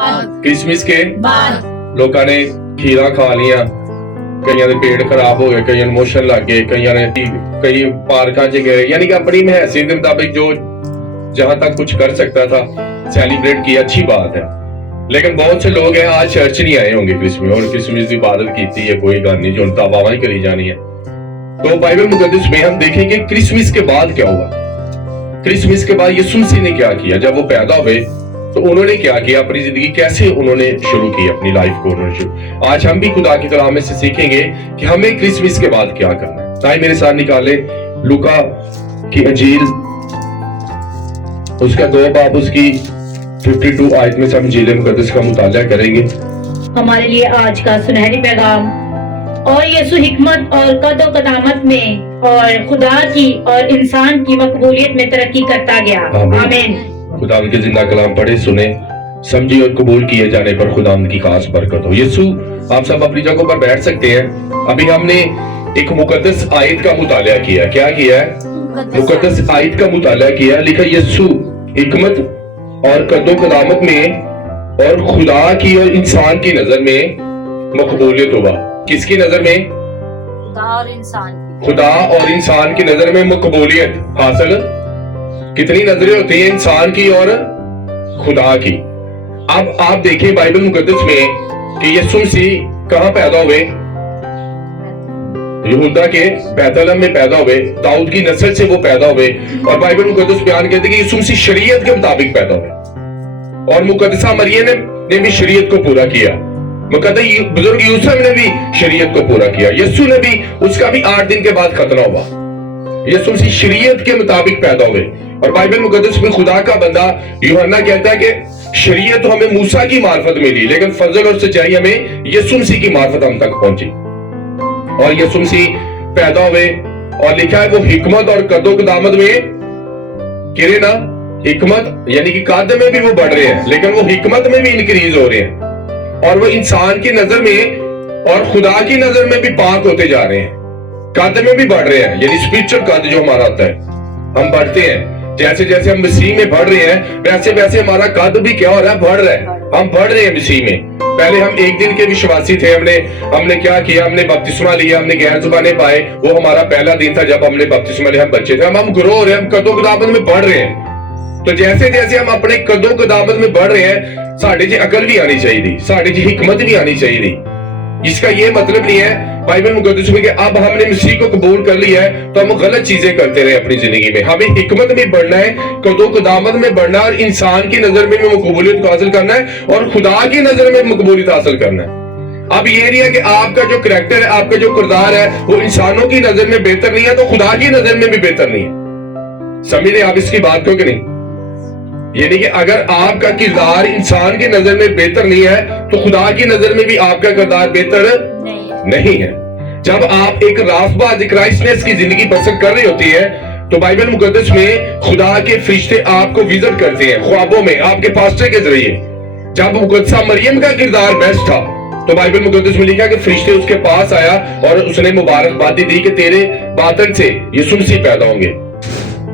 Christmas के लोगों ने खीरा खा लिया, कईयां दे पेट खराब हो गए, कईयां नूं मोशन लग गए, कई पार्कां च गए, यानी कि अपनी हैसियत के मुताबिक जो जहां तक कुछ कर सकता था सेलिब्रेट किया, अच्छी बात है। लेकिन बहुत से लोग हैं आज चर्च नहीं आए होंगे क्रिसमस, और क्रिसमस की इबादत की है, कोई गल नहीं, जो तबावा ही करी जानी है। तो बाइबल मुकद्दस में हम देखेंगे क्रिसमस के बाद क्या हुआ। क्रिसमस के बाद यीशु मसीह ने क्या किया, जब वो पैदा हुए तो उन्होंने क्या किया, अपनी जिंदगी कैसे उन्होंने शुरू की, अपनी लाइफ को उन्होंने शुरू। आज हम भी खुदा की कलाम में से सीखेंगे कि हमें क्रिसमस के बाद क्या करना है। ताई मेरे साथ निकाले लूका की अंजील, उसका 2 बाब उसकी 52 आयत में से हम इंजील मुकद्दस का मुताला करेंगे। हमारे लिए आज का सुनहरी पैगाम, और यीशु हिकमत और कदो कदामत में और खुदा की और इंसान की मकबूलियत में तरक्की करता गया। आमीन। खुदा के जिंदा कलाम पढ़े, सुने, समझी और कबूल किए जाने पर खुदा की खास बरकत हो। यीशु, आप सब अपनी जगहों पर बैठ सकते हैं। अभी हमने एक मुकद्दस आयत का मुताला किया। क्या किया है? मुकद्दस आयत का मुताला किया। लिखा यीशु हिकमत और कदो कदामत में और खुदा की और इंसान की नजर में मकबूलियत हुआ। किसकी नजर में? खुदा और इंसान की। खुदा और इंसान की नजर में मकबूलियत हासिल। कितनी नजरें होती हैं इंसान की और खुदा की। अब आप देखिए बाइबल मुकद्दस में कि यीशु मसीह कहां पैदा हुए? यहूदा के बैतलहम में पैदा हुए, दाऊद की नस्ल से वो पैदा हुए। और बाइबल मुकद्दस बयान कहते हैं कि यीशु मसीह शरीयत के मुताबिक पैदा हुए, और मुकद्दसा मरियम ने भी शरीयत को पूरा किया। मुकद्दस बुजुर्ग यूसुफ ने भी शरीयत को पूरा किया। यीशु ने भी, उसका भी 8 दिन के बाद खतना हुआ। यीशु मसीह शरीयत के मुताबिक पैदा हुए। और बाइबल मुकद्दस में खुदा का बंदा यूहन्ना कहता है कि शरीयत तो हमें मूसा की मार्फत मिली, लेकिन फजल और सच्चाई हमें यीशु मसीह की मार्फत हम तक पहुंची। और यीशु मसीह पैदा हुए, और लिखा है वो हिकमत और कदो कदामत में गिरे ना। हिकमत यानी कि कद में भी वो बढ़ रहे हैं, लेकिन वो हिकमत में भी इंक्रीज हो रहे हैं, और वो इंसान की नजर में और खुदा की नजर में भी पाक होते जा रहे हैं। कद में भी बढ़ रहे हैं, यानी स्पिरिचुअल कद जो हमारा होता है, हम बढ़ते हैं। जैसे जैसे हम मसीह में बढ़ रहे हैं, वैसे वैसे हमारा कद भी क्या हो रहा है? बढ़ रहा है। हम बढ़ रहे हैं मसीह में। पहले हम 1 दिन के विश्वासी थे, हमने क्या किया? हमने बपतिस्मा लिया, हमने गैर जुबाने पाए, वो हमारा पहला दिन था जब हमने बपतिस्मा लिया, हम बच्चे थे। हम ग्रो हो रहे हैं, हम कदो कदामत में बढ़ रहे हैं। तो जैसे जैसे हम अपने कदो कदामत में बढ़ रहे हैं, साढ़े जी अकल भी आनी चाहिए, साढ़े जी हिकमत भी आनी चाहिए। इसका ये मतलब नहीं है बाइबल मुकद्दस में कि अब हमने मसीह को कबूल कर लिया है तो हम गलत चीजें करते रहे अपनी जिंदगी में। हमें हिकमत में बढ़ना है, कदो कदामत में बढ़ना, और इंसान की नजर में भी मकबूलियत को हासिल करना है, और खुदा की नजर में मकबूलियत हासिल करना है। अब ये नहीं है कि आपका जो करैक्टर है, आपका जो किरदार है, वो इंसानों की नजर में बेहतर नहीं है तो खुदा की नजर में भी बेहतर नहीं है। समझ रहे आप इसकी बात को कि नहीं? यानी कि अगर आपका किरदार इंसान की नजर में बेहतर नहीं है तो खुदा की नजर में भी आपका किरदार बेहतर नहीं है। जब आप एक रासबाज क्राइस्टनेस की जिंदगी बसर कर रही होती है तो बाइबल मुकद्दस में खुदा के फरिश्ते आपको विजिट करते हैं ख्वाबों में, आपके पास्टर के जरिए। जब मुकद्दसा मरियम का किरदार बेस्ट था तो बाइबल मुकद्दस में लिखा कि फरिश्ते उसके पास आया और उसने मुबारकबादी दी कि तेरे बातन से यीशु मसीह पैदा होंगे।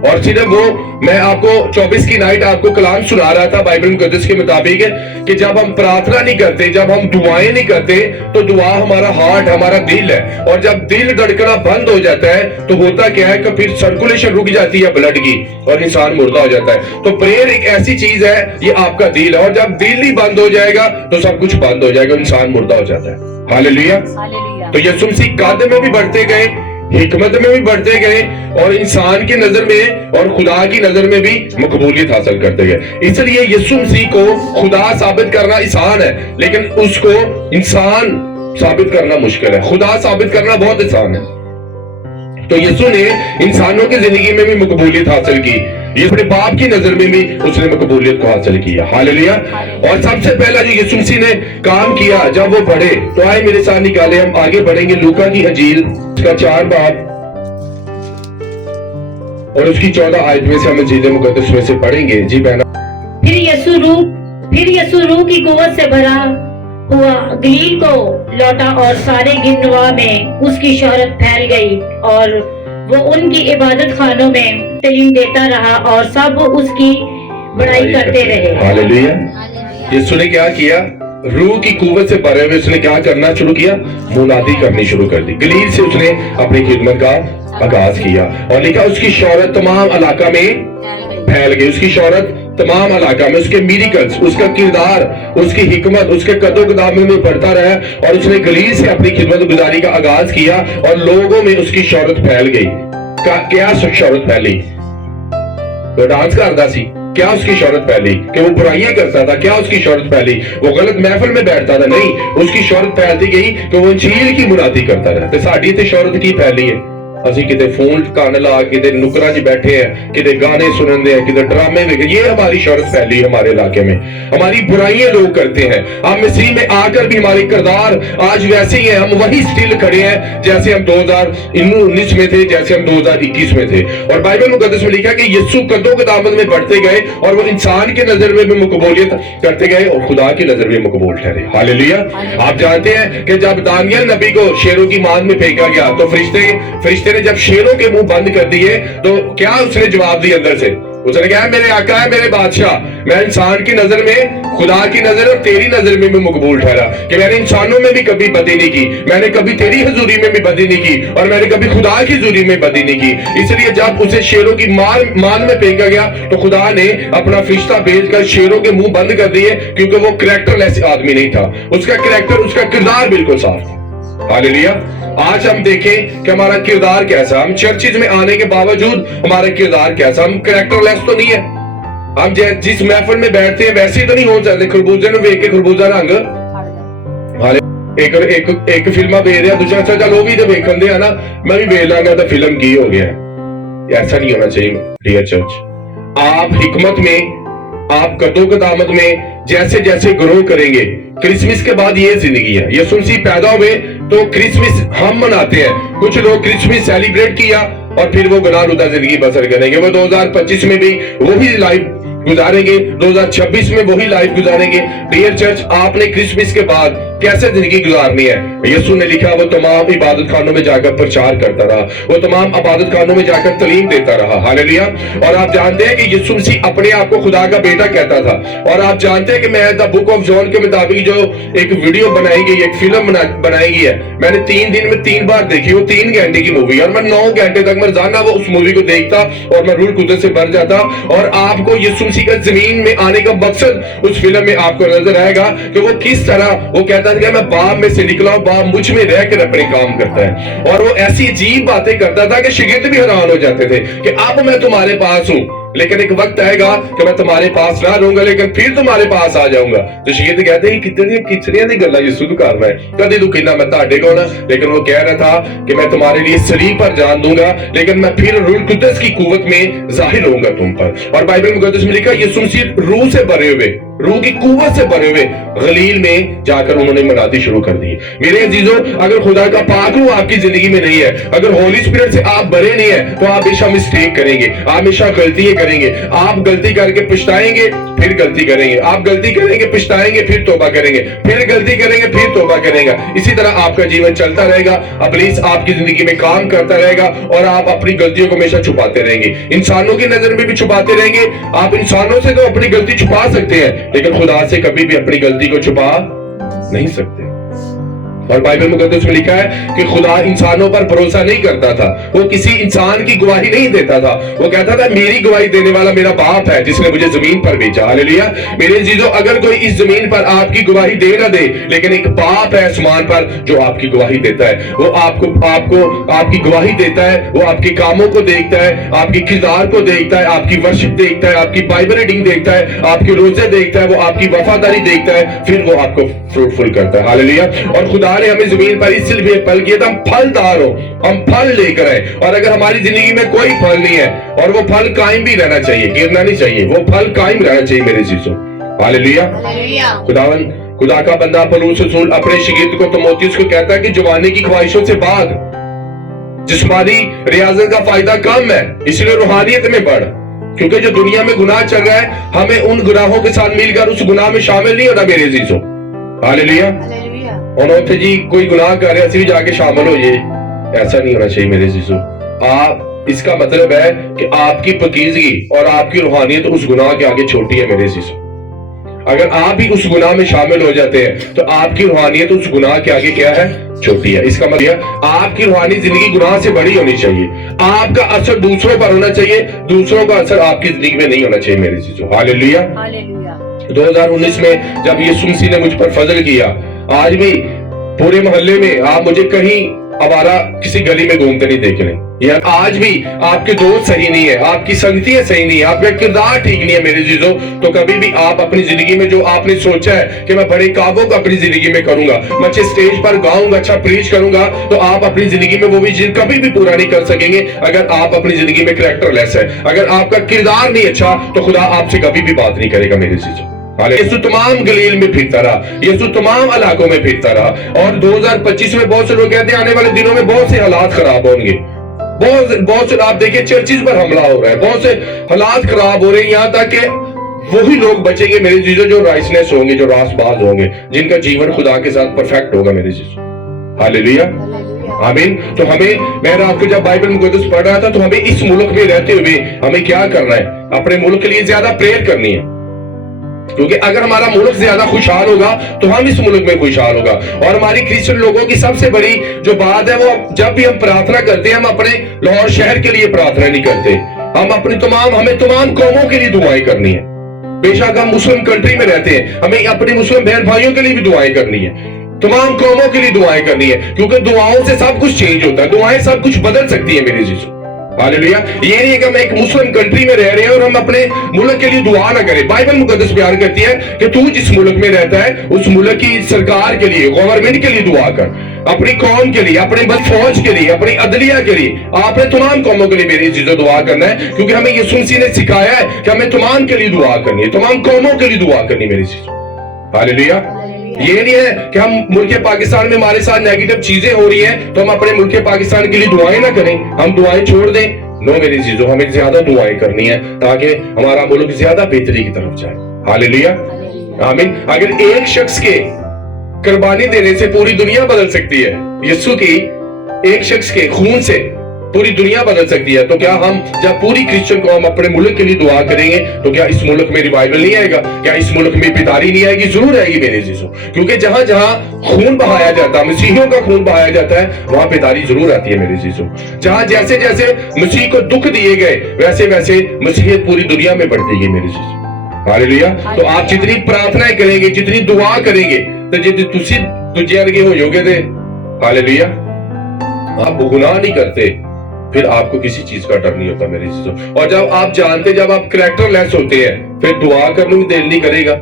और सिर्फ वो, मैं आपको 24 की नाइट आपको कलाम सुना रहा था बाइबल मुकद्दस के मुताबिक कि जब हम प्रार्थना नहीं करते, जब हम दुआएं नहीं करते, तो दुआ हमारा हार्ट, हमारा दिल है। और जब दिल धड़कना बंद हो जाता है तो होता क्या है कि फिर सर्कुलेशन रुक जाती है ब्लड की और इंसान मुर्दा हो जाता है। तो प्रेयर एक ऐसी चीज है, ये आपका दिल है, और जब दिल ही बंद हो जाएगा तो सब कुछ बंद हो जाएगा, इंसान मुर्दा हो जाता है। हालेलुया। तो यीशु मसीह कद में भी बढ़ते गए, हिकमत में भी बढ़ते गए, और इंसान की नजर में और खुदा की नजर में भी मकबूलियत हासिल करते गए। इसलिए यीशु मसीह को खुदा साबित करना आसान है, लेकिन उसको इंसान साबित करना मुश्किल है। खुदा साबित करना बहुत आसान है। तो यीशु ने इंसानों की जिंदगी में भी मकबूलियत हासिल की, ये अपने बाप की नजर में भी उसने मकबूलियत को हासिल किया। हालेलुया। और सबसे पहला जो यीशु मसीह ने काम किया जब वो बढ़े, तो आए मेरे साथ निकाले, हम आगे बढ़ेंगे लूका की अंजील उसका 4 बाब और उसकी 14 आयत में से हम अंजील मुकद्दस में से पढ़ेंगे। जी बहना। फिर यीशु रूह की कुव्वत से भरा हुआ गलील को लौटा, और सारे गिनवा में उसकी शोहरत फैल गई, और वो उनकी इबादत खानों में तालीम देता रहा, और सब उसकी बड़ाई करते रहे। हालेलुया। यीशु ने क्या किया? रूह की कुव्वत से भरे हुए उसने क्या करना शुरू किया? मुनादी करनी शुरू कर दी। गलील से उसने अपनी खिदमत का आगाज किया और लिखा उसकी शोहरत तमाम इलाका में फैल गई। उसकी शोहरत तमाम इलाका में, उसके मिरेकल्स, उसका किरदार, उसकी हिकमत, उसके कदों कदामों में बढ़ता रहा और उसने गलील से अपनी खिदमत गुजारी का आगाज किया और लोगों में उसकी शोहरत फैल गई। क्या शोहरत फैली? वो डांस करता सी, क्या उसकी शोहरत फैली? कि वो बुराइयां करता था, क्या उसकी शोहरत फैली? वो गलत महफिल में बैठता था, नहीं, उसकी शोहरत फैलती गई कि वो इंजील की मुनादी करता रहा। ते साडी ते शोहरत की फैली है? ਅਸੀਂ ਕਿਤੇ ਫੋਨ ਕੰਨ ਲਾ ਕਿਤੇ ਨੁਕਰਾਂ 'ਚ बैठे हैं, किते गाने सुनते हैं, किते ड्रामे देखे, ये हमारी शोहरत फैली हमारे इलाके में। हमारी बुराइयां लोग करते हैं, हम मसीह में आकर भी हमारे किरदार आज वैसे ही हैं, हम वही स्टिल खड़े हैं जैसे हम 2019 में थे, जैसे हम 2021 में थे। और बाइबल मुकद्दस में लिखा कि यीशु कदों कदामत में बढ़ते गए और वो इंसान की नजर में भी मकबूलियत करते गए और खुदा की नजर में मकबूल ठहरे। हालेलुया। आप जानते हैं कि जब दानियल नबी को शेरों की मान में फेंका गया तो फरिश्ते ने जब शेरों के मुंह बंद कर दिए तो क्या उसने जवाब दिया अंदर से? उसने कहा मेरे आका है, मेरे बादशाह, मैं इंसान की नजर में, खुदा की नजर और तेरी नजर में भी मकबूल ठहरा कि मैंने इंसानों में भी कभी बदी नहीं की, मैंने कभी तेरी हुजूरी में भी बदी नहीं की और मैंने कभी खुदा की हुजूरी में बदी नहीं की। इसलिए जब उसे शेरों की मान में फेंका गया तो खुदा ने अपना फरिश्ता भेजकर शेरों के मुंह बंद कर दिए, क्योंकि वो कैरेक्टरलेस आदमी नहीं था, उसका कैरेक्टर, उसका किरदार बिल्कुल साफ था। हालेलुया। आज हम देखें कि हमारा किरदार कैसा, हम चर्चिज में आने के बावजूद हमारा किरदार कैसा, हम कैरेक्टरलेस तो नहीं है, हम जिस महफिल में बैठते हैं वैसे तो नहीं हो सकते। खरबूजे ने देख के खरबूजा रंग एक फिल्म वेख रहा, दूसरा अच्छा चलो भी तो वेखन दे ना, मैं भी वेख लांगा तो फिल्म की हो गया। ऐसा नहीं होना चाहिए डियर चर्च। आप हिकमत में, आप कदों कदामत में जैसे जैसे ग्रो करेंगे, क्रिसमस के बाद ये जिंदगी है। यीशु मसीह पैदा हुए तो क्रिसमस हम मनाते हैं, कुछ लोग क्रिसमस सेलिब्रेट किया और फिर वो गुनाहगार जिंदगी बसर करेंगे। वो 2025 में भी वही लाइफ गुजारेंगे, 2026 में वही लाइफ गुजारेंगे। डियर चर्च, आपने क्रिसमस के बाद कैसे जिंदगी गुजारनी है? यीशु ने लिखा वो तमाम इबादत खानों में जाकर प्रचार करता रहा, वो तमाम इबादत खानों में जाकर तालीम देता रहा। हालेलुया। और आप जानते हैं कि यीशु मसीह अपने आप को खुदा का बेटा कहता था। और आप जानते हैं कि मैं द बुक ऑफ जॉन के मुताबिक जो एक वीडियो बनाई गई, एक फिल्म बनाई गई है, मैंने 3 दिन में 3 बार देखी। वो 3 घंटे की मूवी और मैं 9 घंटे तक मैं रोजाना वो उस मूवी को देखता और मैं रूह कुदरत से भर जाता। और आपको यीशु मसीह का जमीन में आने का मकसद उस फिल्म में आपको नजर आएगा कि वो किस तरह, वो कहता था कि मैं बाप में से निकला, बाप मुझ में रहकर अपने काम करता है। और वो ऐसी अजीब बातें करता था कि शिगिर्द भी हैरान हो जाते थे कि अब मैं तुम्हारे पास हूं, लेकिन एक वक्त आएगा कि मैं तुम्हारे पास ना रहूंगा, लेकिन फिर तुम्हारे पास आ जाऊंगा। तो शिगिर्द कहते हैं कितनी दी गल्लां यीशु तू कर रहा है, कदी तू कहना मैं ताड़े कोल, लेकिन वो कह रहा था कि मैं तुम्हारे लिए सलीब पर जान दूंगा, लेकिन मैं फिर रूह कुदस की कुव्वत में जाहिर होऊंगा तुम पर। और बाइबल मुकद्दस में लिखा यीशु मसीह रूह से भरे हुए, रूह की कुव्वत से भरे हुए गलील में जाकर उन्होंने मनाती शुरू कर दी। मेरे अजीजों, अगर खुदा का पाक रूह आपकी जिंदगी में नहीं है, अगर होली स्पिरिट से आप भरे नहीं है, तो आप हमेशा मिस्टेक करेंगे, आप हमेशा गलतियां करेंगे, आप गलती करके पछताएंगे, फिर गलती करेंगे, आप गलती करेंगे, पछताएंगे, फिर तौबा करेंगे, फिर गलती करेंगे, फिर तौबा करेंगे। इसी तरह आपका जीवन चलता रहेगा, इब्लीस आपकी जिंदगी में काम करता रहेगा और आप अपनी गलतियों को हमेशा छुपाते रहेंगे, इंसानों की नजर में भी छुपाते रहेंगे। आप इंसानों से तो अपनी गलती छुपा सकते हैं, लेकिन खुदा से कभी भी अपनी गलती को छुपा नहीं सकते। और बाइबल मुकद्दस में लिखा है कि खुदा इंसानों पर भरोसा नहीं करता था, वो किसी इंसान की गवाही नहीं देता था। वो कहता था मेरी गवाही देने वाला मेरा बाप है जिसने मुझे जमीन पर भेजा। हालेलुया। मेरे अजीजों, अगर कोई इस जमीन पर आपकी गवाही दे ना दे, लेकिन एक बाप है आसमान पर जो आपकी गवाही देता है। वो आपको आपकी गवाही देता है, वो आपके कामों को देखता है, आपकी किरदार को देखता है, आपकी वर्शिप देखता है, आपकी बाइबल रीडिंग देखता है, आपके रोजे देखता है, वो आपकी वफादारी देखता है, फिर वो आपको फ्रूटफुल करता है। हालेलुया। और खुदा ने हमें जमीन पर इसलिए पल किया था हम फलदार हो, हम फल लेकर आए। और अगर हमारी जिंदगी में कोई फल नहीं है, और वो फल कायम भी रहना चाहिए, गिरना नहीं चाहिए, वो फल कायम रहना चाहिए मेरे चीजों। हालेलुया। खुदा का बंदा पौलुस रसूल अपने शागिर्द को तीमुथियुस को कहता है कि जवानी की ख्वाहिशों से भाग, जिस्मानी रियाजत का फायदा कम है, इसलिए रूहानियत में बढ़। क्योंकि जो दुनिया में गुनाह चल रहा है, हमें उन गुनाहों के साथ मिलकर उस गुनाह में शामिल नहीं होना मेरे अजीजों। हालेलुया। और उसे जी कोई गुनाह कर रहे हैं, भी जाके शामिल हो जाए, ऐसा नहीं होना चाहिए मेरे अजीजों। आप, इसका मतलब है कि आपकी पकीजगी और आपकी रूहानियत उस गुनाह के आगे छोटी है मेरे अजीजों। अगर आप भी उस गुनाह में शामिल हो जाते हैं तो आपकी रूहानियत उस गुनाह के आगे क्या है? छोटी है। इसका मतलब आपकी रूहानी जिंदगी गुनाह से बड़ी होनी चाहिए। आपका असर दूसरों पर होना चाहिए, दूसरों का असर आपकी जिंदगी में नहीं होना चाहिए मेरे चीजों। हालेलुया। 2019 में जब यीशु मसीह ने मुझ पर फजल किया, आज भी पूरे मोहल्ले में आप मुझे कहीं आवारा किसी गली में घूमते नहीं देख रहे। या आज भी आपके दोस्त सही नहीं है, आपकी संगतियां सही नहीं है, आपका किरदार ठीक नहीं है मेरे चीजों, तो कभी भी आप अपनी जिंदगी में जो आपने सोचा है कि मैं बड़े कामों को अपनी जिंदगी में करूंगा, मैं अच्छे स्टेज पर गाऊंगा, अच्छा प्रीच करूंगा, तो आप अपनी जिंदगी में वो भी चीज कभी भी पूरा नहीं कर सकेंगे अगर आप अपनी जिंदगी में कैरेक्टर लेस है। अगर आपका किरदार नहीं अच्छा तो खुदा आपसे कभी भी बात नहीं करेगा मेरे चीजों। यीशु तमाम गलील में फिरता रहा, यीशु तमाम इलाकों में फिरता रहा। और 2025 में बहुत से लोग कहते हैं आने वाले दिनों में बहुत से हालात खराब होंगे, बहुत से आप देखिए चर्चिज पर हमला हो रहा है, बहुत से हालात खराब हो रहे हैं, यहाँ तक कि वही लोग बचेंगे मेरे चीजों जो राइसनेस होंगे, जो रासबाज होंगे, जिनका जीवन खुदा के साथ परफेक्ट होगा मेरे चीजों। हालेलुया, आमीन। तो हमें, मैं रात को जब बाइबल मुकद्दस पढ़ रहा था तो हमें इस मुल्क में रहते हुए हमें क्या करना है? अपने मुल्क के लिए ज्यादा प्रेयर करनी है, क्योंकि अगर हमारा मुल्क ज्यादा खुशहाल होगा तो हम इस मुल्क में खुशहाल होगा। और हमारी क्रिश्चियन लोगों की सबसे बड़ी जो बात है, वो जब भी हम प्रार्थना करते हैं, हम अपने लाहौर शहर के लिए प्रार्थना नहीं करते, हमें तमाम कौमों के लिए दुआएं करनी है। बेशक हम मुस्लिम कंट्री में रहते हैं, हमें अपने मुस्लिम बहन भाइयों के लिए भी दुआएं करनी है, तमाम कौमों के लिए दुआएं करनी है, क्योंकि दुआओं से सब कुछ चेंज होता है, दुआएं सब कुछ बदल सकती है मेरे चीजों। हालेलुया। ये नहीं है कि हम एक मुस्लिम कंट्री में रह रहे हैं और हम अपने मुल्क के लिए दुआ ना करें। बाइबल मुकद्दस बयान करती है कि तू जिस मुल्क में रहता है उस मुल्क की सरकार के लिए, गवर्नमेंट के लिए दुआ कर, अपनी कौम के लिए, अपने फौज के लिए, अपनी अदलिया के लिए, आपने तमाम कौमों के लिए मेरी चीजों दुआ करना है, क्योंकि हमें यीशु मसीह ने सिखाया है कि हमें तमाम के लिए दुआ करनी है, तमाम कौमों के लिए दुआ करनी मेरी चीजों। हालेलुया। ये नहीं है कि हम मुल्क पाकिस्तान में हमारे साथ नेगेटिव चीजें हो रही हैं तो हम अपने मुल्क पाकिस्तान के लिए दुआएं ना करें, हम दुआएं छोड़ दें। नो मेरी चीजों, हमें ज्यादा दुआएं करनी है ताकि हमारा मुल्क ज्यादा बेहतरी की तरफ जाए। हालेलुया, आमीन। अगर एक शख्स के कुर्बानी देने से पूरी दुनिया बदल सकती है, यीशु की एक शख्स के खून से पूरी दुनिया बदल सकती है, तो क्या हम जब पूरी क्रिश्चियन को हम अपने मुल्क के लिए दुआ करेंगे तो क्या इस मुल्क में रिवाइवल नहीं आएगा? क्या इस मुल्क में बेदारी नहीं आएगी? जरूर आएगी मेरे चीजों, क्योंकि जहां जहां खून बहाया जाता है, मसीहियों का खून बहाया जाता है, वहां बेदारी जरूर आती है मेरे चीजों। जहां जैसे जैसे मसीह को दुख दिए गए वैसे वैसे मसीहियत पूरी दुनिया में बढ़ती गई मेरे चीजों। हालेलुया। तो आप जितनी प्रार्थनाएं करेंगे, जितनी दुआ करेंगे, तो जितनी तुसी दूजे वर्गे होयोगे थे। हालेलुया। आप गुनाह नहीं करते फिर आपको किसी चीज का डर नहीं होता मेरी चीजों। और जब आप जानते, जब आप कैरेक्टर लेस होते हैं, फिर दुआ करने में देर नहीं करेगा,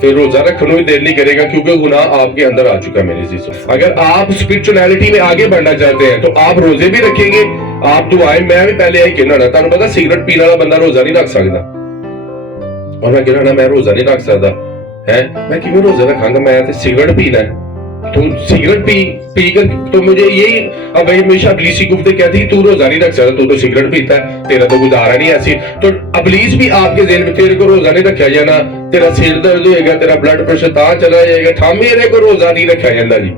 फिर रोजा रखने में देर नहीं करेगा, क्योंकि गुनाह आपके अंदर आ चुका है मेरी चीजों। अगर आप स्पिरिचुअलिटी में आगे बढ़ना चाहते हैं तो आप रोजे भी रखेंगे, आप दुआएं, मैं भी पहले यही कहना था, पता सिगरेट पीने वाला बंदा रोजा नहीं रख सकता, और मैं कहना मैं रोजा नहीं रख सकता है, मैं क्यों रोजा रखांगा, मैं तो सिगरेट पीना है, तो सिगरेट पी कर तो मुझे यही अब हमेशा अबलीस की गुफ्ते कहती है तू रोजा नहीं रख सकता, तू तो सिगरेट पीता है, तेरा तो गुजारा नहीं ऐसी। तो अबलीस भी आपके जेल में, तेरे को रोजा नहीं रखा जाना, तेरा सिर दर्द होएगा, तेरा ब्लड प्रेशर तां चला जाएगा, ठा मेरे को रोजा नहीं रखा जाता जी।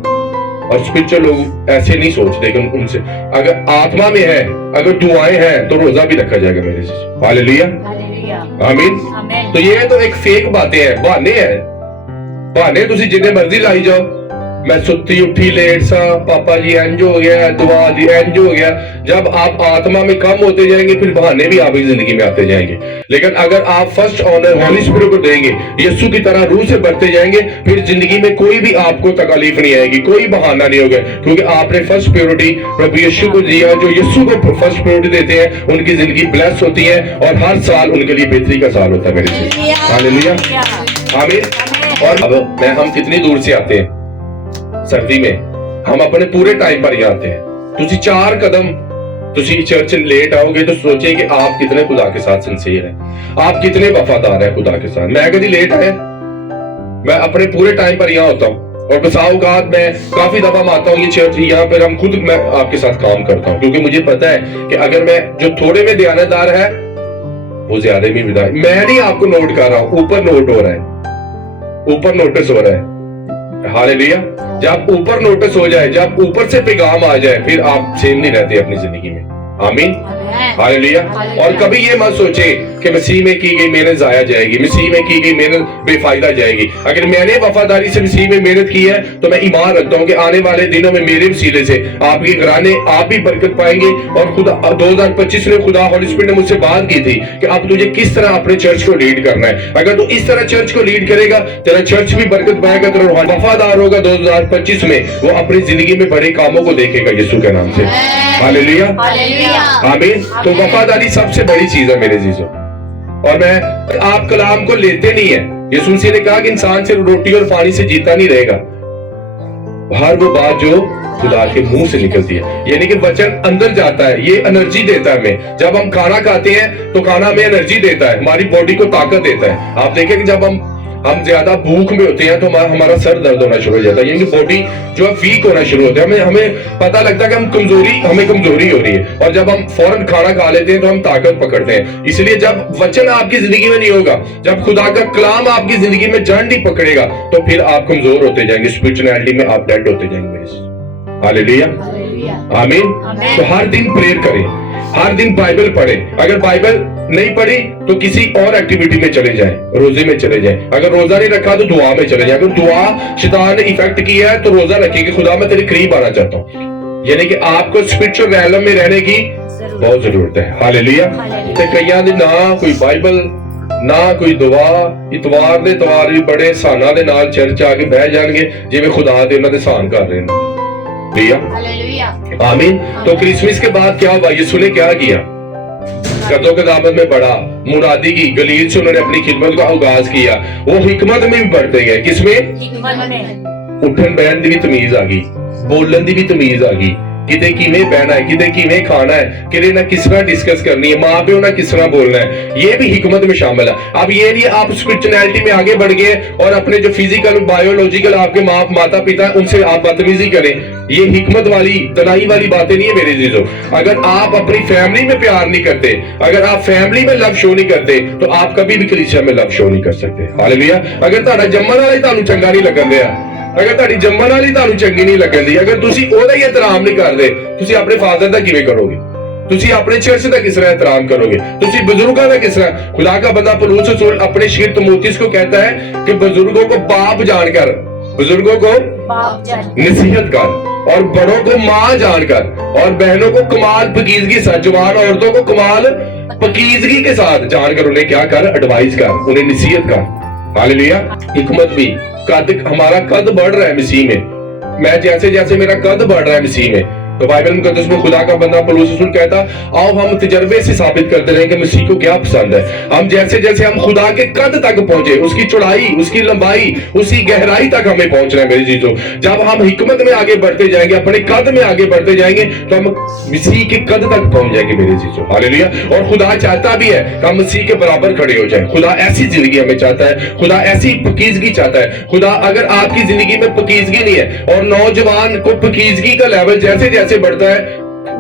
और स्पिरिचुअल लोग ऐसे नहीं सोचते कि उनसे अगर आत्मा में है, अगर दुआएं हैं तो रोजा भी रखा जाएगा मेरे से। हालेलुया, आमीन। तो ये तो एक फेक बातें हैं, बहाने हैं, बहाने तुसी जितने मर्जी लाई जाओ। मैं सुती उठी लेट सा, पापा जी इंज हो गया, दुआ दी इंज हो गया। जब आप आत्मा में कम होते जाएंगे फिर बहाने भी आपकी जिंदगी में आते जाएंगे। लेकिन अगर आप फर्स्ट ऑनर होली स्पिरिट को देंगे, यीशु की तरह रूह से बढ़ते जाएंगे, फिर जिंदगी में कोई भी आपको तकलीफ नहीं आएगी, कोई बहाना नहीं होगा, क्योंकि आपने फर्स्ट प्योरिटी प्रभु यीशु को दिया। जो यीशु को फर्स्ट प्योरिटी देते हैं उनकी जिंदगी ब्लेस होती है और हर साल उनके लिए बेहतरी का साल होता है मेरे से। हालेलुया, आमीन। और अब हम कितनी दूर से आते हैं, सर्दी में हम अपने पूरे टाइम पर यहाँ आते हैं। तुसी 4 कदम तुसी चर्च लेट आओगे तो सोचिए कि आप कितने खुदा के साथ सिंसियर हैं, आप कितने वफादार हैं खुदा के साथ। मैं कभी लेट आया, मैं अपने पूरे टाइम पर यहाँ होता हूँ, और बसाओकात मैं काफी दफा आता हूँ ये चर्च, यहाँ पर हम खुद मैं आपके साथ काम करता हूँ, क्योंकि मुझे पता है कि अगर मैं जो थोड़े में दयानतदार है वो ज्यादा में विदा। मैं नहीं आपको नोट कर रहा हूँ, ऊपर नोट हो रहा है, ऊपर नोटिस हो रहा है। हालेलुया। जब ऊपर नोटिस हो जाए, जब ऊपर से पैगाम आ जाए, फिर आप सेम नहीं रहते अपनी जिंदगी में। आमीन, हालेलुया। और कभी ये मत सोचे कि मसीह में की गई मेहनत जाया जाएगी, मसीह में की गई मेहनत बेफायदा जाएगी। अगर मैंने वफादारी से मसीह में मेहनत की है तो मैं ईमान रखता हूँ कि आने वाले दिनों में मेरे वसीले से आपके घराने आप भी बरकत पाएंगे। और खुदा 2025 में खुदा होली स्पिरिट ने मुझसे बात की थी कि अब तुझे किस तरह अपने चर्च को लीड करना है। अगर तू इस तरह चर्च को लीड करेगा, तेरा चर्च भी बरकत पाएगा, तेरा वफादार होगा, 2025 में वो अपनी जिंदगी में बड़े कामों को देखेगा यीशु के नाम से। हालेलुया, आमीन। तो वफादारी सबसे बड़ी चीज है मेरे जीजों। और मैं आप कलाम को लेते नहीं है। यीशु मसीह ने कहा कि इंसान सिर्फ रोटी और पानी से जीता नहीं रहेगा, हर वो बात जो खुदा के मुंह से निकलती है, यानी कि वचन अंदर जाता है, ये एनर्जी देता है हमें। जब हम खाना खाते हैं तो खाना हमें एनर्जी देता है, हमारी बॉडी को ताकत देता है। आप देखें कि जब हम ज्यादा भूख में होते हैं तो हमारा सर दर्द होना शुरू हो जाता है, यानी कि बॉडी जो है वीक होना शुरू होता है। हमें पता लगता है कि हमें कमजोरी हो रही है। और जब हम फौरन खाना खा लेते हैं तो हम ताकत पकड़ते हैं। इसलिए जब वचन आपकी जिंदगी में नहीं होगा, जब खुदा का कलाम आपकी जिंदगी में जड़ नहीं पकड़ेगा, तो फिर आप कमजोर होते जाएंगे, स्पिरिचुअलिटी में आप डेड होते जाएंगे। हालेलुया, आमीन। तो हर दिन प्रेयर करें, हर दिन बाइबल पढ़ें। अगर बाइबल नहीं पढ़ी तो किसी और एक्टिविटी में चले जाएं, रोजे में चले जाएं। अगर रोजा नहीं रखा तो दुआ में चले जाएं। अगर दुआ शैतान ने इफेक्ट किया है तो रोजा रखिए कि खुदा मैं तेरे करीब आना चाहता हूँ। यानी कि आपको स्पिरिचुअल रैलम में रहने की बहुत जरूरत है। हालेलुया। तो कईयां दिन ना कोई बाइबल ना कोई दुआ, इतवार दे तवार भी बड़े साना दे नाल चर्च आके बह जाएंगे जिवें खुदा दे उन्हां दे सान कर रहे हैं। आमीन। तो क्रिसमस के बाद क्या हुआ? यीशु ने क्या किया? कदों कदामत में बढ़ा, मुरादी की गलील से उन्होंने अपनी खिदमत का आगाज किया। वो हिकमत में भी बढ़ते गए। किसमें? उठन बैठन की भी तमीज आ गई, बोलन की भी तमीज आ गई, किते किवें बहना है, किते किवें खाना है, किते ना किस तरह डिस्कस करनी है, माँ प्यो ना किस तरह बोलना है, ये भी हिकमत में शामिल है। अब ये नहीं आप स्पिरिचुअलिटी में आगे बढ़ गए और अपने जो फिजिकल बायोलॉजिकल आपके माता पिता उनसे आप बदतमीजी करें। ये हिकमत वाली दनाई वाली बातें नहीं है मेरे जीजों। अगर आप अपनी फैमिली में प्यार नहीं करते, अगर आप फैमिली में लव शो नहीं करते, तो आप कभी भी कलीसिया में लव शो नहीं कर सकते। हालेलुया। अगर ਤੁਹਾਡਾ ਜੰਮਣ ਵਾਲਾ ਹੀ ਤੁਹਾਨੂੰ ਚੰਗਾ ਨਹੀਂ ਲੱਗਣ ਦਿਆ, ਅਗਰ ਤੁਹਾਡੀ ਜੰਮਣ ਵਾਲੀ ਤੁਹਾਨੂੰ ਚੰਗੀ ਨਹੀਂ ਲੱਗਣ ਦੀ, ਅਗਰ ਤੁਸੀਂ ਉਹਦਾ ਹੀ ਇਤਰਾਮ ਨਹੀਂ ਕਰਦੇ, ਤੁਸੀਂ ਆਪਣੇ ਫਾਦਰ ਦਾ ਕਿਵੇਂ ਕਰੋਗੇ? ਤੁਸੀਂ ਆਪਣੇ ਚਰਚ ਦਾ ਕਿਸ ਤਰ੍ਹਾਂ ਇਤਰਾਮ करोगे? ਤੁਸੀਂ बुजुर्गों का किस तरह? खुदा का बंदा पौलुस रसूल अपने शिर तीमुथियुस को कहता है कि बुजुर्गों को बाप जानकर, बुजुर्गों को नसीहत कर और बड़ों को माँ जानकर और बहनों को कमाल पकीजगी से, जवान औरतों को कमाल पकीजगी के साथ जानकर उन्हें क्या कर? एडवाइस कर, उन्हें नसीहत कर। हालेलुया। हिकमत भी कद, हमारा कद बढ़ रहा है मसीह में। मैं जैसे जैसे मेरा कद बढ़ रहा है मसीह में, तो बाइबल मुकद्दस में खुदा का बंदा पौलुस रसूल कहता, आओ हम तजर्बे से साबित करते रहे कि मसीह को क्या पसंद है। हम जैसे जैसे हम खुदा के कद तक पहुंचे, उसकी चौड़ाई, उसकी लंबाई, उसकी गहराई तक हमें पहुंचना है मेरे जीजों। जब हम हिकमत में आगे बढ़ते जाएंगे, अपने कद में आगे बढ़ते जाएंगे, तो हम मसीह के कद तक पहुंच जाएंगे मेरे जीजों। हालेलुया। और खुदा चाहता भी है कि हम मसीह के बराबर खड़े हो जाएं। खुदा ऐसी जिंदगी हमें चाहता है, खुदा ऐसी पकीजगी चाहता है। खुदा अगर आपकी जिंदगी में पकीजगी नहीं है और नौजवान को पकीजगी का लेवल जैसे जैसे बढ़ता है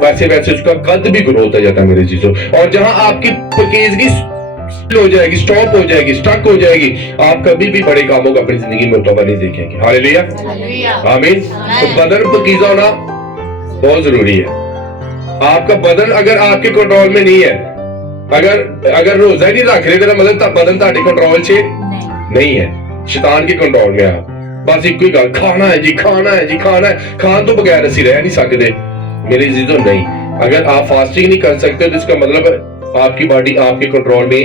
वैसे वैसे उसका कद भी ग्रो होता जाता है मेरे चीजों। और जहां आपकी पकीजगी हो जाएगी, स्टॉप हो जाएगी, स्टक हो जाएगी, आप कभी भी बड़े कामों का अपनी जिंदगी में तौबा नहीं देखेंगे। हालेलुया, आमीन। तो बदन पकीजा होना बहुत जरूरी है। आपका बदन अगर आपके कंट्रोल में नहीं है, अगर रोजा नहीं रख रहे, तेरा मतलब बदन ਤੁਹਾਡੇ कंट्रोल से नहीं है, शैतान के कंट्रोल में आप बस एक ही गल, खाना है जी, खाना है जी, खाना है, खान तो बगैर असि रह नहीं सकते मेरे जीजों। नहीं, अगर आप फास्टिंग नहीं कर सकते तो इसका मतलब आपकी बॉडी आपके कंट्रोल में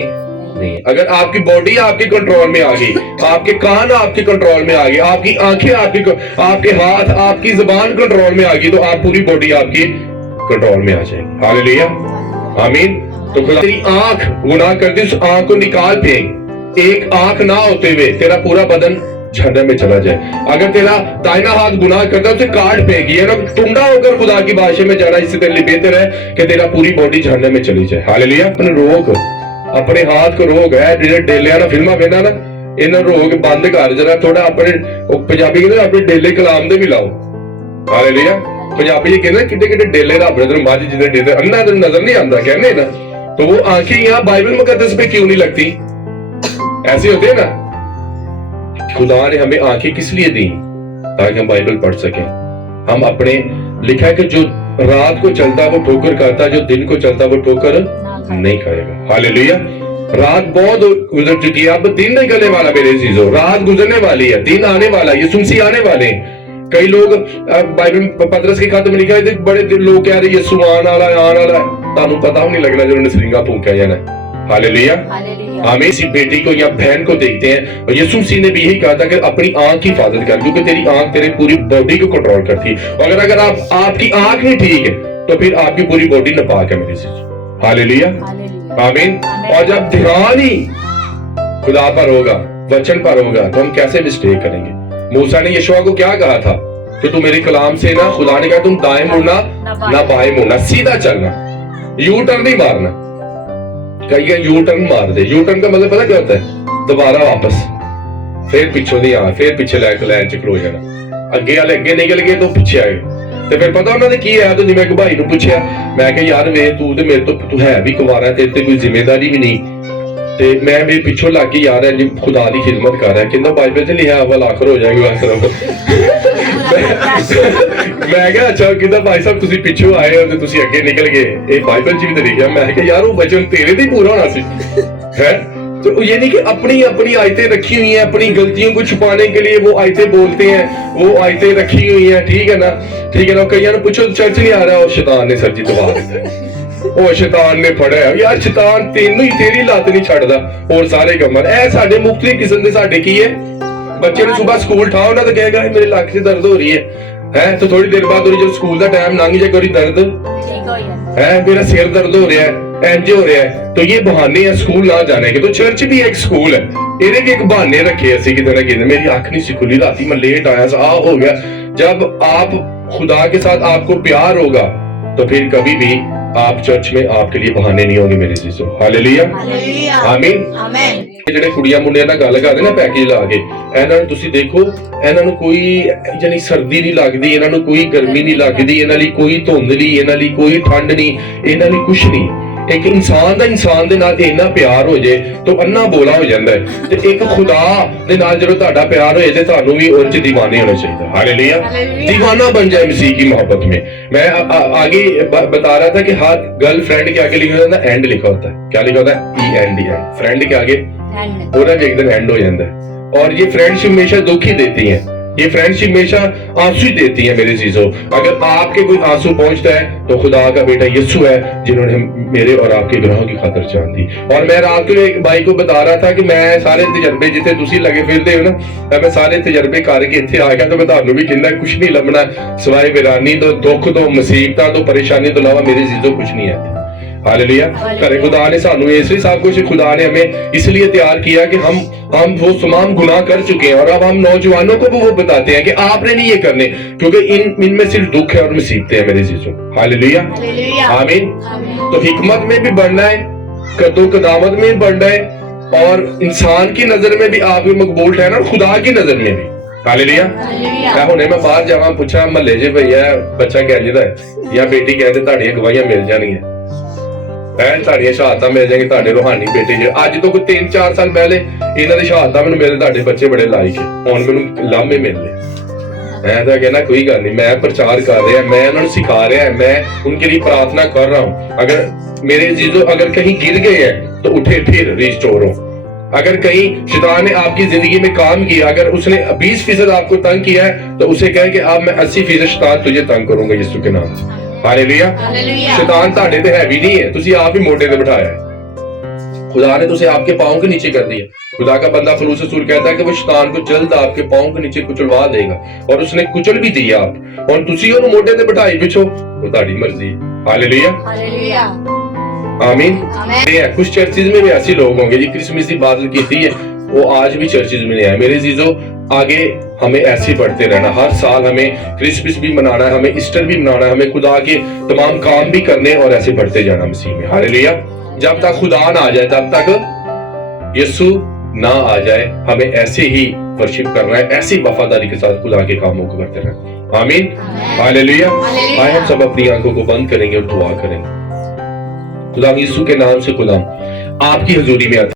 नहीं है। अगर आपकी बॉडी आपके कंट्रोल में आ गई, आपके कान आपके कंट्रोल में आ गई, आपकी आंखें आपके हाथ, आपकी जुबान कंट्रोल में आ गई, तो आप पूरी बॉडी आपकी कंट्रोल में आ जाएगी। हालेलुया, आमीन। तो तेरी आंख गुनाह करती, उस आंख को निकाल फेंक। एक आंख ना होते हुए तेरा पूरा बदन जहन्नम में चला जाए। अगर तेरा दाहिना हाथ गुनाह करता है उसे काट फेंक, ये ना टुंडा होकर खुदा की भाषा में जाना इससे तेरे लिए बेहतर है कि तेरा पूरी बॉडी जहन्नम में चली जाए। हालेलुया। अपने रोक, अपने हाथ को रोक है ਜਿਹੜੇ ਡੇਲਿਆਂ ਨਾਲ ਫਿਲਮਾਂ ਵੇਖਣਾ ਨਾ, ਇਹਨਾਂ ਰੋਕ ਬੰਦ ਕਰ ਜਰਾ ਥੋੜਾ। ਆਪਣੇ ਪੰਜਾਬੀ ਕਹਿੰਦੇ ਆਪਣੇ ਡੇਲੇ ਕਲਾਮ ਦੇ ਵੀ ਲਾਓ। ਹਾਲੇਲੂਇਆ। ਪੰਜਾਬੀ ਇਹ ਕਹਿੰਦੇ ਕਿੱਡੇ ਕਿੱਡੇ ਡੇਲੇ ਰੱਬ ਨੇ ਤੈਨੂੰ ਮੱਝ ਜਿਹਦੇ ਡੇਲੇ ਅੰਨਾ ਤੈਨੂੰ ਨਜ਼ਰ नहीं आता कहने ना, तो वो आंखें यहाँ बाइबल मुकद्दस पे क्यों नहीं लगती? ऐसे होते हैं ना। खुदा ने हमें आंखें किस लिए दी? ताकि हम बाइबल पढ़ सकें। हम अपने लिखा है कि जो रात को चलता वो ठोकर खाता, जो दिन को चलता वो ठोकर नहीं खाएगा। हालेलुया। रात बहुत गुजर चुकी है, अब दिन नहीं गले वाला मेरे चीजों, रात गुजरने वाली है, दिन आने वाला है, यीशु मसीह आने वाले हैं। कई लोग बाइबल पतरस के खाते में लिखा है बड़े लोग कह रहे यीशु आने वाला है, आने वाला है, तानू पता भी नहीं लगना जो उन्होंने सरिंगा फूंका जाना। हालेलुया। हमें इसी बेटी को या बहन को देखते हैं, और यीशु मसीह ने भी यही कहा था कि अपनी आंख की हिफाजत कर, क्योंकि तेरी आंख तेरे पूरी बॉडी को कंट्रोल करती है, और अगर आपकी आंख नहीं ठीक है तो फिर आपकी पूरी बॉडी नापाक है मेरे चीज। हालेलुया। आमीन। और जब ध्यान ही खुदा पर होगा, वचन पर होगा, तो हम कैसे मिस्टेक करेंगे। मूसा ने यशुआ को क्या कहा था कि तू मेरे कलाम से ना, खुदा ने कहा तुम दाएं मुड़ना ना बाएं मुड़ना, सीधा चलना, यू टर्न नहीं मारना। कई यू टर्न मार दे, यू टर्न का मतलब पता क्या होता है, दोबारा वापस, फिर पिछों दी आ, फिर पिछे लाइन च खलो जाना, अगे वाले अगे निकल गए तो पिछे आ गए। ਤੇ ਫਿਰ ਪਤਾ ਉਹਨਾਂ ਨੇ ਕੀ ਹੈ, ਤੇ ਜਿਵੇਂ ਕਿ ਭਾਈ ਨੂੰ ਪੁੱਛਿਆ, ਮੈਂ ਕਿਹਾ ਯਾਰ ਵੇ ਤੂੰ ਤੇ ਮੇਰੇ ਤੋਂ, ਤੂੰ ਹੈ ਵੀ ਕੁਵਾਰਾ ਤੇ ਕੋਈ ਜ਼ਿੰਮੇਵਾਰੀ ਵੀ ਨਹੀਂ, ਤੇ ਮੈਂ ਮੇਰੇ ਪਿੱਛੋਂ ਲੱਗ ਕੇ ਯਾਰ ਜੀ ਖੁਦਾ ਦੀ ਖਿਦਮਤ ਕਰ ਰਿਹਾ, ਕਹਿੰਦਾ ਬਾਈਬਲ 'ਚ ਲਿਖਿਆ ਅਵਲ ਆਖਰ ਹੋ ਜਾਏਗਾ ਆਖਰ। ਮੈਂ ਕਿਹਾ ਅੱਛਾ, ਕਹਿੰਦਾ ਭਾਈ ਸਾਹਿਬ ਤੁਸੀਂ ਪਿੱਛੋਂ ਆਏ ਹੋ ਤੇ ਤੁਸੀਂ ਅੱਗੇ ਨਿਕਲ ਗਏ, ਇਹ ਬਾਈਬਲ 'ਚ ਵੀ ਤਾਂ ਲਿਖਿਆ। ਮੈਂ ਕਿਹਾ ਯਾਰ ਉਹ ਵਚਨ ਤੇਰੇ ਤੇ ਹੀ पूरा होना सी है। तो ये नहीं कि अपनी अपनी आयतें रखी हुई हैं, अपनी गलतियों को छुपाने के लिए वो आयतें बोलते हैं, वो आयतें रखी हुई हैं, ठीक है ना, ठीक है ना। कई ने पूछो चर्च नहीं आ रहा, और शैतान ने सर जी दबा दिया, ਉਹ ਸ਼ੈਤਾਨ ਨੇ ਫੜਿਆ ਯਾਰ, ਸ਼ੈਤਾਨ ਤੈਨੂੰ ਹੀ ਤੇਰੀ ਲੱਤ ਨਹੀਂ ਛੱਡਦਾ, ਹੋਰ ਸਾਰੇ ਕੰਮਾਂ ਇਹ ਸਾਡੇ ਮੁਖਤਲਿਫ ਕਿਸਮ ਦੇ ਸਾਡੇ ਕੀ ਹੈ। ਬੱਚੇ ਨੂੰ ਸਵੇਰ ਸਕੂਲ ਠਾਓ ਨਾ, ਤਾਂ ਕਹੇਗਾ ਮੇਰੇ ਲੱਕ 'ਚ ਦਰਦ ਹੋ ਰਹੀ ਹੈ तो थोड़ी देर बाद जब स्कूल का टाइम लंघ जाए, कोई दर्द है, मेरा सिर दर्द हो रहा है, इंज हो रहा है, तो ये बहाने हैं स्कूल ना जाने के। तो चर्च भी एक स्कूल है, ਇਹਦੇ ਵੀ ਇੱਕ बहाने रखे ऐसे कि तरह के, मेरी आंख नहीं सी खुली, राती मैं लेट आया सा हो गया। जब आप खुदा के साथ आपको प्यार होगा तो फिर कभी भी आप चर्च में आपके लिए बहाने नहीं होंगे मेरे चीजों। हालेलुया। आमीन। ਜਿਹੜੇ ਕੁੜੀਆਂ ਮੁੰਡਿਆਂ ਨਾਲ ਗੱਲ ਕਰਦੇ ਨਾ ਪੈਕੇਜ ਲਾ ਕੇ, ਇਹਨਾਂ ਨੂੰ ਤੁਸੀਂ ਦੇਖੋ, ਇਹਨਾਂ ਨੂੰ ਕੋਈ ਯਾਨੀ ਸਰਦੀ ਨਹੀਂ ਲੱਗਦੀ, ਇਹਨਾਂ ਨੂੰ ਕੋਈ ਗਰਮੀ ਨਹੀਂ ਲੱਗਦੀ, ਇਹਨਾਂ ਲਈ ਕੋਈ ਧੁੰਦ ਨਹੀਂ, ਇਹਨਾਂ ਲਈ ਕੋਈ ਠੰਡ ਨਹੀਂ, ਇਹਨਾਂ ਲਈ ਕੁਝ ਨਹੀਂ। ਇੱਕ ਇਨਸਾਨ ਦਾ ਇਨਸਾਨ ਦੇ ਨਾਲ ਇੰਨਾ ਪਿਆਰ ਹੋ ਜੇ ਤਾਂ ਅੰਨਾ ਬੋਲਾ ਹੋ ਜਾਂਦਾ ਹੈ, ਤੇ ਇੱਕ ਖੁਦਾ ਦੇ ਨਾਲ ਜਦੋਂ ਤੁਹਾਡਾ ਪਿਆਰ ਹੋਏ ਤੇ ਤੁਹਾਨੂੰ ਵੀ ਉਸ 'ਚ دیਵਾਨੇ ਹੋਣਾ ਚਾਹੀਦਾ। ਹਾਲੇਲੂया। दीवाना बन जाए मसीह की मोहब्बत में। मैं आगे बता रहा था कि हर गर्लफ्रेंड के आगे लिखा होता है एंड लिखा होता है, क्या लिखा होता है END, फ्रेंड के आगे पूरा एक दिन एंड हो जाता है। और ये फ्रेंडशिप हमेशा दुख ही देती है, ये फ्रेंडशिप हमेशा आंसू ही देती है मेरे चीजों। अगर आपके कोई आंसू पहुंचता है तो खुदा का बेटा यीशु है जिन्होंने मेरे और आपके गुनाहों की खातिर जान दी। और मैं रात को एक भाई को बता रहा था कि मैं सारे तजर्बे जितने तुसी लगे फिरते हो ना, मैं सारे तजर्बे करके इत्थे आ गया, तो मैं ਤੁਹਾਨੂੰ भी कहना कुछ नहीं लभना सिवाय वीरानी तो, दुख तो, मुसीबत तो, परेशानी तो अलावा मेरे चीजों कुछ नहीं है। हालेलुया। घरे खुदा ने सानू इसलिए सब कुछ, खुदा ने हमें इसलिए तैयार किया कि हम वो तमाम गुनाह कर चुके हैं, और अब हम नौजवानों को भी वो बताते हैं कि आपने नहीं ये करने, क्योंकि इनमें सिर्फ दुख है और मुसीबतें हैं मेरे चीजों। हालेलुया। आमीन। तो हिकमत में भी बढ़ना है, कदो कदामत में भी बढ़ना है, और इंसान की नजर में भी आप मकबूल ठहरना, और खुदा की नजर में भी। हालेलुया। हुणे मैं बाहर जावां पूछा महल्ले च भैया बच्चा कहता है या बेटी कहते ਤੁਹਾਡੀਆਂ ਗਵਾਹੀਆਂ ਮਿਲ ਜਾਣਗੀਆਂ, ਤੁਹਾਡੀਆਂ ਸ਼ਹਾਦਤਾਂ ਮਿਲ ਜਾਣਗੀਆਂ, ਤੁਹਾਡੇ ਰੂਹਾਨੀ ਬੇਟੇ ਜੇ ਅੱਜ ਤੋਂ ਕੋਈ 3-4 ਸਾਲ ਪਹਿਲੇ ਇਹਨਾਂ ਦੀ ਸ਼ਹਾਦਤਾਂ ਮੈਨੂੰ ਮਿਲੇ, ਤੁਹਾਡੇ ਬੱਚੇ ਬੜੇ ਲਾਇਕ ਹੈ, ਹੁਣ ਮੈਨੂੰ ਲਾਮੇ ਮਿਲ ਲਏ। मैं तो कहना कोई गल नहीं, मैं प्रचार कर रहा, मैं उन्हें सिखा रहा, मैं उनके लिए प्रार्थना कर रहा हूँ। अगर मेरे चीजों अगर कहीं गिर गए हैं तो उठे फिर रिस्टोर हो। अगर कहीं शैतान ने आपकी जिंदगी में काम किया, अगर उसने 20% आपको तंग किया है तो उसे कहे कि अब मैं 80% शैतान तुझे तंग करूंगा यीशु के नाम से। हालेलुया। शैतान ਤੁਹਾਡੇ ਤੇ हैवी नहीं है, ਤੁਸੀਂ आप ही मोटे पे बिठाया है। खुदा ने तुझे आपके पाँव के नीचे कर दिया। खुदा का बंदा फलूस रसूल कहता है कि वो शैतान को जल्द आपके पाँव के नीचे कुचलवा देगा, और उसने कुचल भी दिया आप, और तुसी ਉਹਨੂੰ ਮੋਢੇ ਤੇ ਬਿਠਾਈ ਪਿੱਛੋਂ, वो ਤੁਹਾਡੀ मर्जी। हालेलुया। आमीन। कुछ चर्चिज में भी ऐसे लोग होंगे जी क्रिसमस की इबादत की थी है, वो आज भी चर्चिज में नहीं आए। मेरे चीजों आगे हमें ऐसे बढ़ते रहना, हर साल हमें क्रिसमस भी मनाना है, हमें ईस्टर भी मनाना है, हमें खुदा के तमाम काम भी करने और ऐसे बढ़ते जाना मसीह में। हालेलुया। जब तक खुदा ना आ जाए, तब तक यीशु ना आ जाए, हमें ऐसे ही वर्शिप करना है, ऐसी वफादारी के साथ खुदा के कामों को करते रहना। आमीन। हालेलुया। आए हम सब अपनी आंखों को बंद करेंगे और दुआ करेंगे। खुदा यीशु के नाम से खुदा आपकी हजूरी में